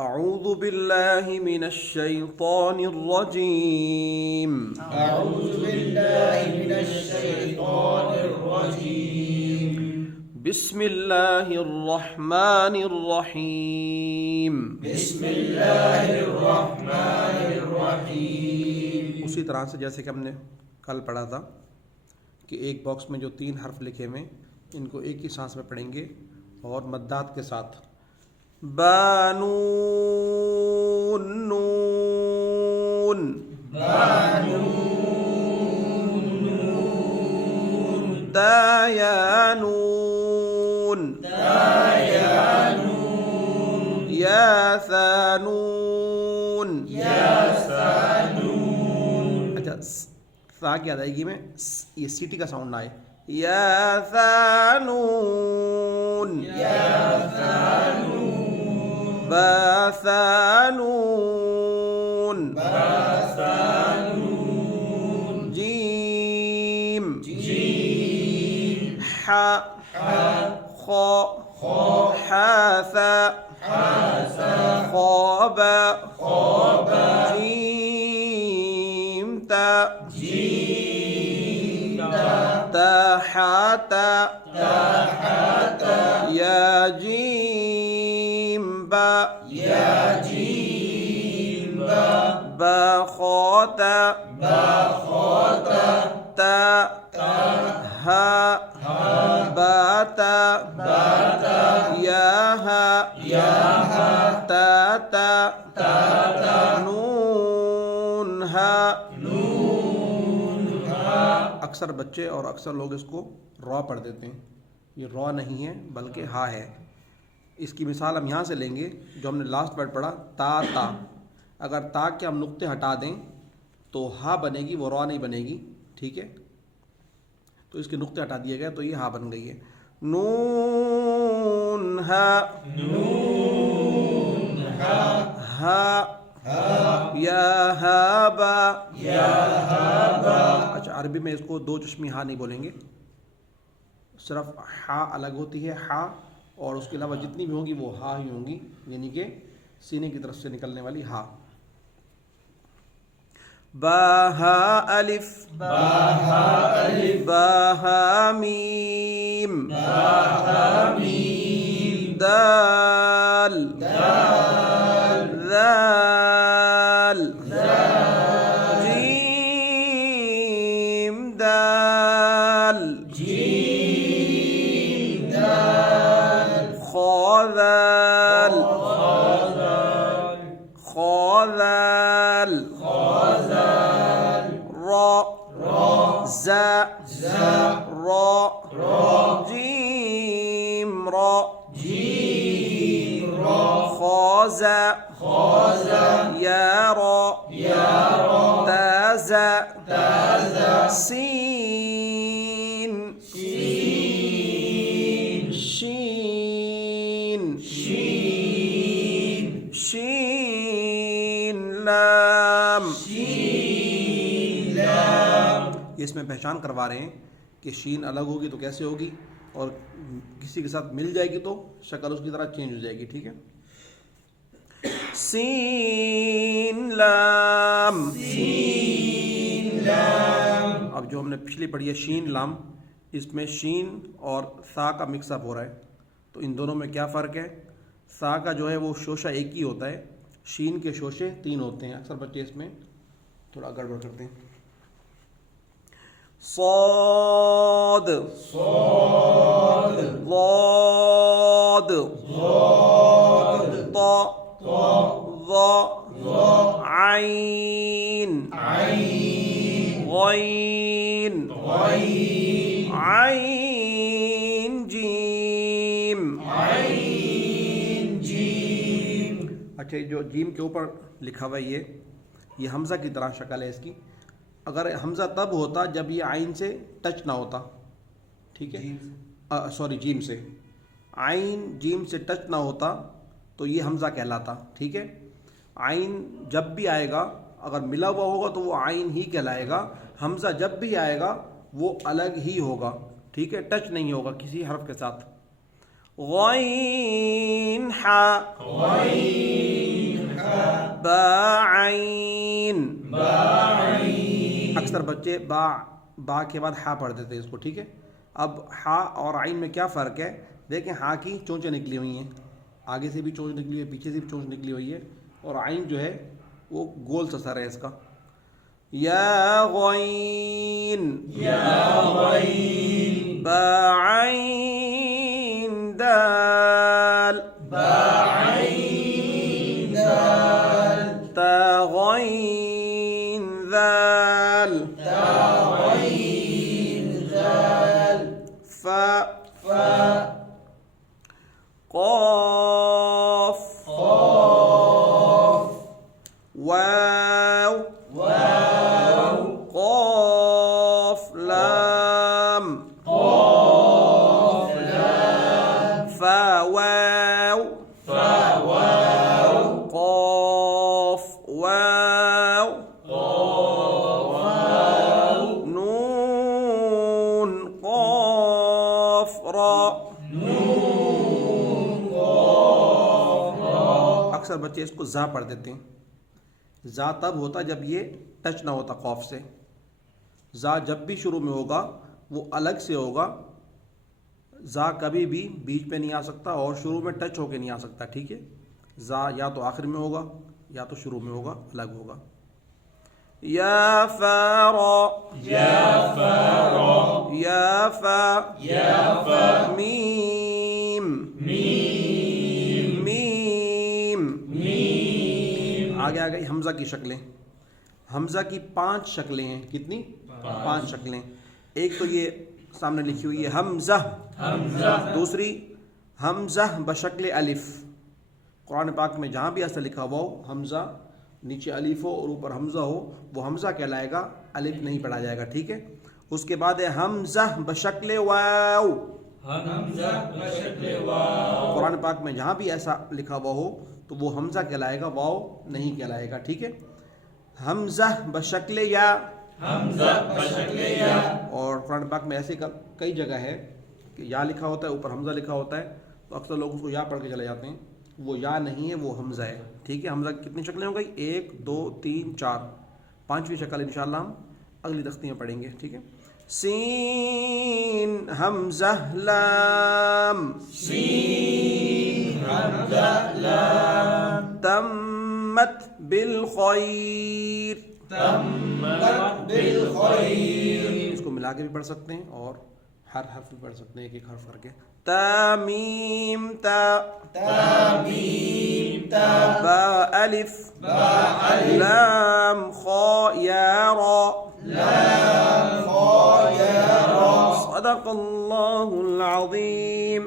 अऊज़ु बिल्लाहि मिनश शैतानिर रजीम। अऊज़ु बिल्लाहि मिनश शैतानिर रजीम। बिस्मिल्लाहिर रहमानिर रहीम। बिस्मिल्लाहिर रहमानिर रहीम। उसी तरह से जैसे कि हमने कल पढ़ा था कि एक बॉक्स में जो 3 हर्फ लिखे हुए इनको एक ही सांस में पढ़ेंगे और मद्दात के साथ। बानून नून, बानून नून, दायानून, दायानून, यासानून। यासानून। अच्छा, सा की अदायगी में ये सीटी का साउंड ना आए। यासानून, यासानून, बासानून, बासानून, जीम, जीम, हा, हा, खा, खा, हासा, हासा, खाबा, खाबा, जीम ता, जीम, ता, ताहाता, ताहाता, या जीम बा, या जीम, बा, बाखाता, बाखाता, ता, ता, हा, हा, बाता, बाता, याहा, याहा, ताता, ताता, नून हा। नून, हा। अक्सर बच्चे और अक्सर लोग इसको रॉ पढ़ देते हैं। ये रॉ नहीं है बल्कि हा है। इसकी मिसाल हम यहाँ से लेंगे जो हमने लास्ट वर्ड पढ़ा ता ता। अगर ता के हम नुक्ते हटा दें तो हा बनेगी, वो रॉ नहीं बनेगी। ठीक है, तो इसके नुक्ते हटा दिए गए तो ये हा बन गई है। नून हा, नून, हा, हा, हा, या हा बा। या, हा, बा। अच्छा, अरबी में इसको दो चश्मी हा नहीं बोलेंगे, सिर्फ हा अलग होती है। हा और उसके अलावा जितनी भी होंगी वो हा ही होंगी, यानी कि सीने की तरफ से निकलने वाली हा। बाहा अलिफ, बाहा अलिफ, बाहा मीम, बाहा मीम, दाल, दाल, दाल, दाल, जीम दाल, जीम, दाल, खादाल, खादाल, खादाल, खादाल, रा, रा, जा, जा, रा, रा, जीम रा, जीम, रा, खाजा, खाजा, या रा, या, रा, ताजा, ताजा, सीन, सीन, शीन, शीन, शीन, लाम। शीन, लाम। ये इसमें पहचान करवा रहे हैं कि शीन अलग होगी तो कैसे होगी और किसी के साथ मिल जाएगी तो शक्ल उसकी तरह चेंज हो जाएगी। ठीक है, सीन लाम, सीन, लाम। अब जो हमने पिछली पढ़ी है शीन लाम, इसमें शीन और सा का मिक्सअप हो रहा है। तो इन दोनों में क्या फ़र्क है? सा का जो है वो शोशा एक ही होता है, शीन के शोशे 3 होते हैं। अक्सर बच्चे इसमें थोड़ा गड़बड़ करते हैं। صاد صاد ضاد ضاد طا طا ظا ظا عين عين غين غين عين जीम। عين जीम। अच्छा, जो जीम के ऊपर लिखा हुआ है ये हमज़ा की तरह शक्ल है इसकी। अगर हमज़ा तब होता जब ये आइन से टच ना होता। ठीक है, सॉरी जीम से, आइन जीम से टच ना होता तो ये हमज़ा कहलाता। ठीक है, आइन जब भी आएगा अगर मिला हुआ होगा तो वो आइन ही कहलाएगा। हमज़ा जब भी आएगा वो अलग ही होगा। ठीक है, टच नहीं होगा किसी हर्फ के साथ। गईन हा, गईन बाइन। बाइन। अक्सर बच्चे बा के बाद हा पढ़ देते हैं इसको, ठीक है। अब हा और आइन में क्या फ़र्क है? देखें, हा की चोंचें निकली हुई हैं, आगे से भी चोंच निकली हुई है, पीछे से भी चोंच निकली हुई है, और आइन जो है वो गोल सा सर है इसका। या गईन, बाइन दाल, तगईन दाल, फा, क़ाफ, वाव, क़ाफ लाम, फा वाव, क़ाफ वाव, नून क़ाफ रा। अक्सर बच्चे इसको जा पढ़ देते हैं। जा तब होता जब ये टच ना होता खौफ से। जा जब भी शुरू में होगा वो अलग से होगा। जा कभी भी बीच में नहीं आ सकता और शुरू में टच होके नहीं आ सकता, ठीक है। जा या तो आखिर में होगा या तो शुरू में होगा, अलग होगा। या फारा, या फा, मीम, आगे आ गई हमजा की शक्लें। हमजा की 5 शक्लें हैं। कितनी? 5 शक्लें। एक तो ये सामने लिखी हुई है हमजा, दूसरी हमजा बशक्ल अलिफ। कुरान पाक में जहाँ भी ऐसा लिखा हुआ हो हमजा, नीचे अलिफ हो और ऊपर हमजा हो, वो हमजा कहलाएगा, अलिफ नहीं पढ़ा जाएगा, ठीक है। उसके बाद है हमजा बशक्ल वाव। कुरान पाक में जहाँ भी ऐसा लिखा हुआ हो तो वो हमजा कहलाएगा, वाव नहीं कहलाएगा, ठीक है। हमजा बशक्ल या, और कुरान पाक में ऐसे कई जगह है कि या लिखा होता है, ऊपर हमजा लिखा होता है, तो अक्सर लोग उसको या पढ़ के चले जाते हैं। वो या नहीं है, वो हमजा है, ठीक है। हमजा कितनी शक्लें हो गई? 1 2 3 4, 5वीं शक्ल इंशाअल्लाह हम अगली तख्ती में पढ़ेंगे, ठीक है। सीन हमजा लाम, तम्मत बिल खैर। इसको मिला के भी पढ़ सकते हैं और हर हर्फ भी पढ़ सकते हैं, एक एक हर्फ करके। तामीम ता, बा अलिफ, लाम खा या रा। सदक़ल्लाहुल अज़ीम।